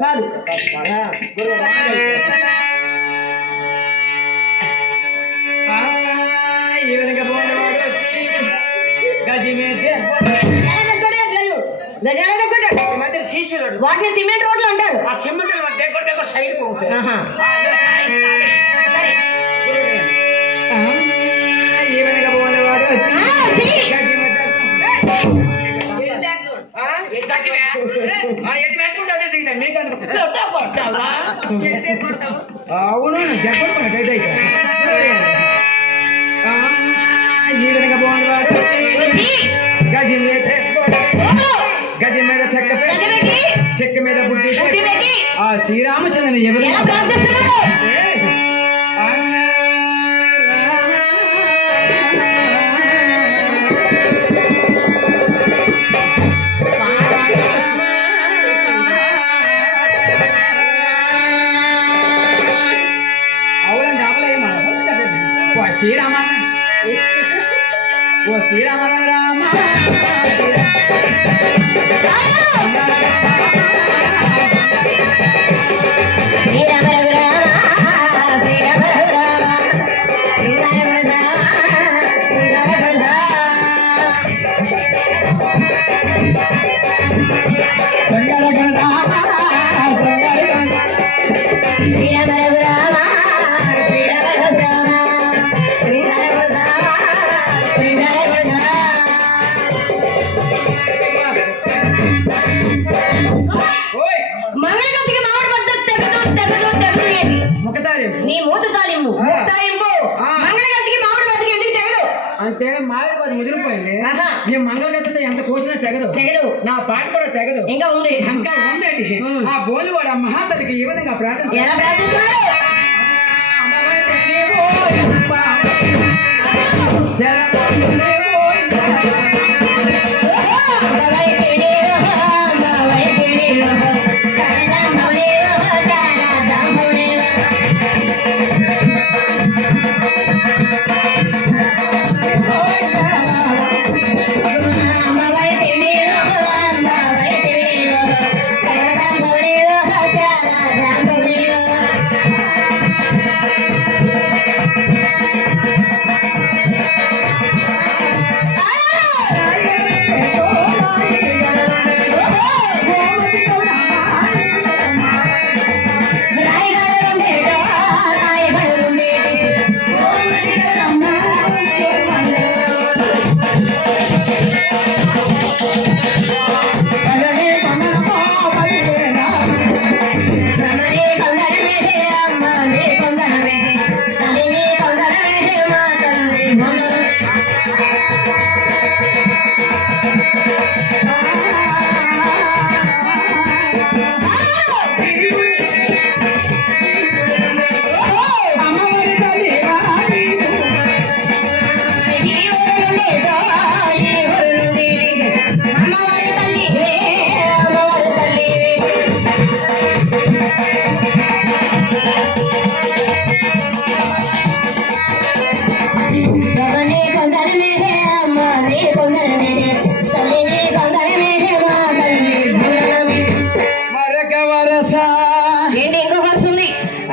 పాలు ఈవినింగ్ పోయినవాడు వచ్చి గది మధ్య సీసీ రోడ్ వాటిని సిమెంట్ రోడ్లు అంటారు. ఆ సిమెంట్ దగ్గర సైడ్ పోతాయి. ఈవినింగ్ పోయినవాడు వచ్చి అవును చెప్పండి ఈవినింగ్ పోయినవాడు గది గది మీద చెక్క మీద బుద్ధి ఆ శ్రీరామచంద్రుని ఎవరు అవునండి అవలేమా శ్రీరామ ఓ శ్రీరామ రామ మామిడి ముదిరిపోయింది. ఈ మంగళగతితో ఎంత కోసినా తెగదు. నా పాట కూడా తెగదు. ఇంకా ఉందండి. ఆ బోలువాడు ఆ మహాతలికి ఈ విధంగా ప్రార్థన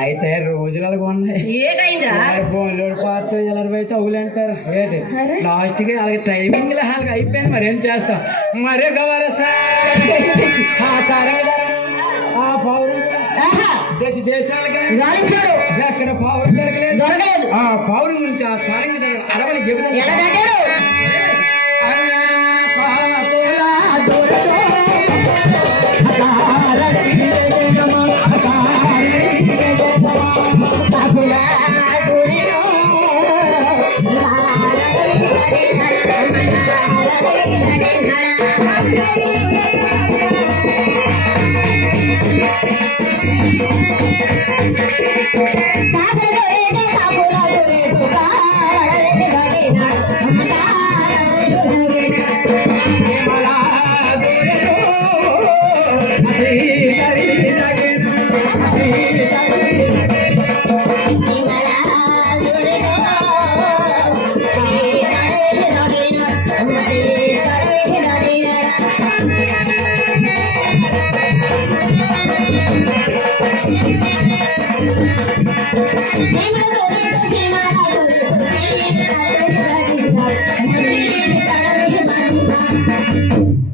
అయితే రోజులు ఉన్నాయి. చౌలంటారు ఏంటి లాస్ట్ కి అలాగే టైమింగ్ అలాగే అయిపోయింది. మరి ఏం చేస్తాం. మరొక వరస ఆ సారంగ ఆ పౌరు దేశాలకి ఎక్కడ పౌరు దొరకలేదు. ఆ పౌరు గురించి ఆ సారంగ అడవని చెబుతాను. Hare Hare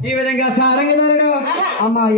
ఈ విధంగా సారంగ అమ్మ